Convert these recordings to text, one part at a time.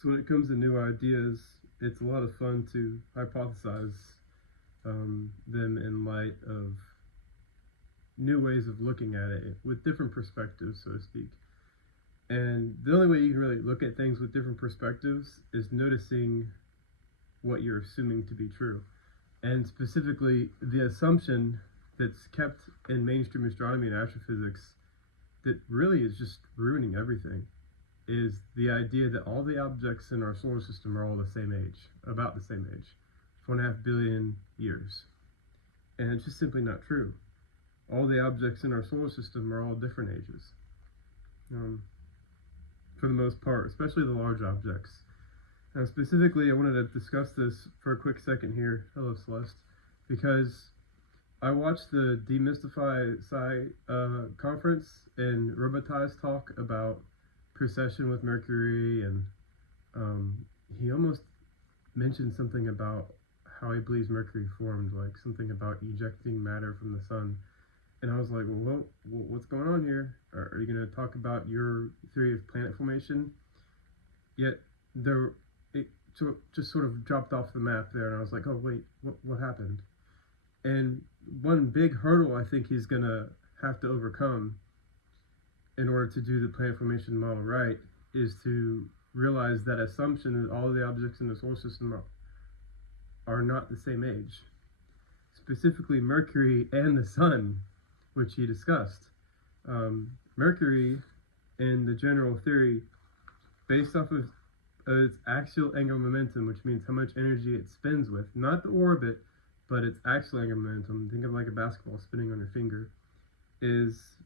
So when it comes to new ideas, it's a lot of fun to hypothesize them in light of new ways of looking at it with different perspectives, so to speak. And the only way you can really look at things with different perspectives is noticing what you're assuming to be true. And specifically, the assumption that's kept in mainstream astronomy and astrophysics that really is just ruining everything is the idea that all the objects in our solar system are all the same age, about the same age, 4.5 billion years. And it's just simply not true. All the objects in our solar system are all different ages, for the most part, especially the large objects. Now, specifically, I wanted to discuss this for a quick second here. Hello, Celeste. Because I watched the Demystify Psi conference and Robitaille's talk about precession with Mercury, and he almost mentioned something about how he believes Mercury formed, like something about ejecting matter from the sun. And I was like, well, what's going on here? Are you going to talk about your theory of planet formation? Yet it just sort of dropped off the map there, and I was like, oh wait, what happened? And one big hurdle I think he's going to have to overcome in order to do the planet formation model right is to realize that assumption that all the objects in the solar system are not the same age. Specifically Mercury and the sun, which he discussed. Mercury, in the general theory, based off of its axial angular momentum, which means how much energy it spins with, not the orbit, but its axial angular momentum, think of like a basketball spinning on your finger, is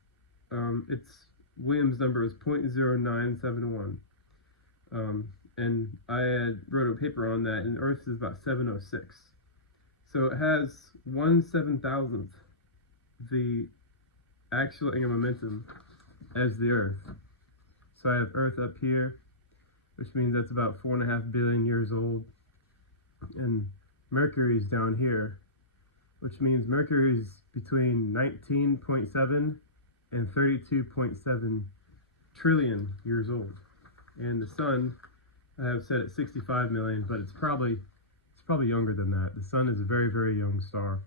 its Williams number is 0.0971. And I wrote a paper on that, and Earth is about 706. So it has 1/7000th the actual angular momentum as the Earth. So I have Earth up here, which means that's about 4.5 billion years old, and Mercury is down here, which means Mercury is between 19.7 and 32.7 trillion years old. And the sun, I have set at 65 million, but it's probably younger than that. The sun is a very, very young star,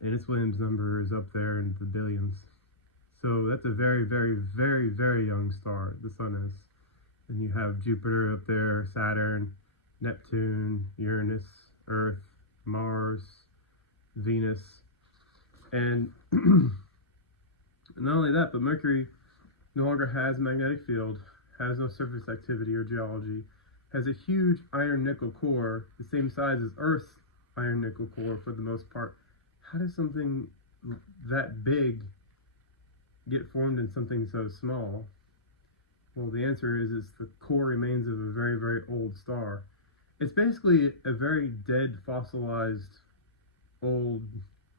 and its Williams number is up there in the billions. So that's a very, very, very, very young star, the sun is. And you have Jupiter up there, Saturn, Neptune, Uranus, Earth, Mars, Venus, and not only that, but Mercury no longer has a magnetic field, has no surface activity or geology, has a huge iron-nickel core, the same size as Earth's iron-nickel core for the most part. How does something that big get formed in something so small? Well, the answer is it's the core remains of a very, very old star. It's basically a very dead, fossilized, old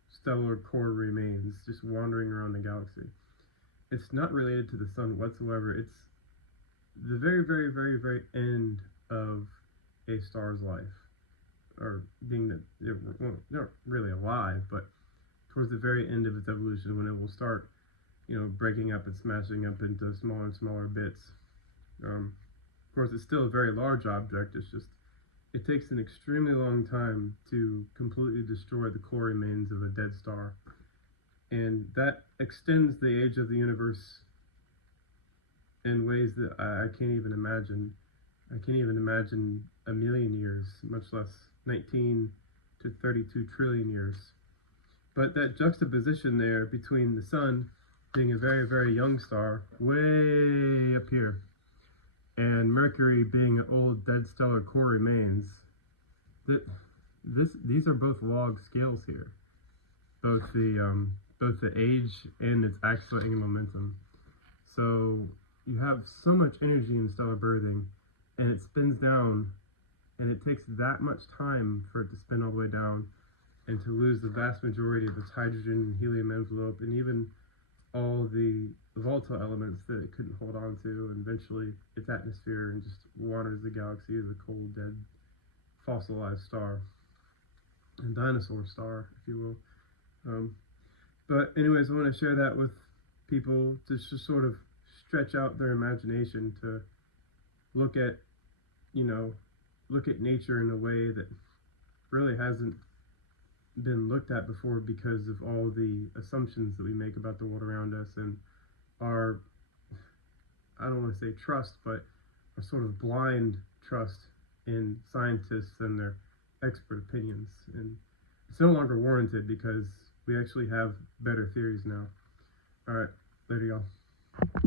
stellar core remains just wandering around the galaxy. It's not related to the sun whatsoever. It's the very, very, very, very end of a star's life, or being that they're not really alive, but towards the very end of its evolution, when it will start, breaking up and smashing up into smaller and smaller bits. Of course, it's still a very large object. It's just it takes an extremely long time to completely destroy the core remains of a dead star, and that extends the age of the universe in ways that I can't even imagine. I can't even imagine a million years, much less 19 to 32 trillion years. But that juxtaposition there between the sun being a very, very young star, way up here, and Mercury being an old dead stellar core remains, these are both log scales here, both the age and its actual angular momentum. So you have so much energy in stellar birthing, and it spins down, and it takes that much time for it to spin all the way down and to lose the vast majority of its hydrogen and helium envelope, and even all the volatile elements that it couldn't hold on to, and eventually its atmosphere, and just wanders the galaxy as a cold, dead, fossilized star, a dinosaur star, if you will. But anyways, I want to share that with people to just sort of stretch out their imagination, to look at you know, look at nature in a way that really hasn't been looked at before because of all the assumptions that we make about the world around us and our, I don't want to say trust, but our sort of blind trust in scientists and their expert opinions. And it's no longer warranted because we actually have better theories now. All right, later, y'all.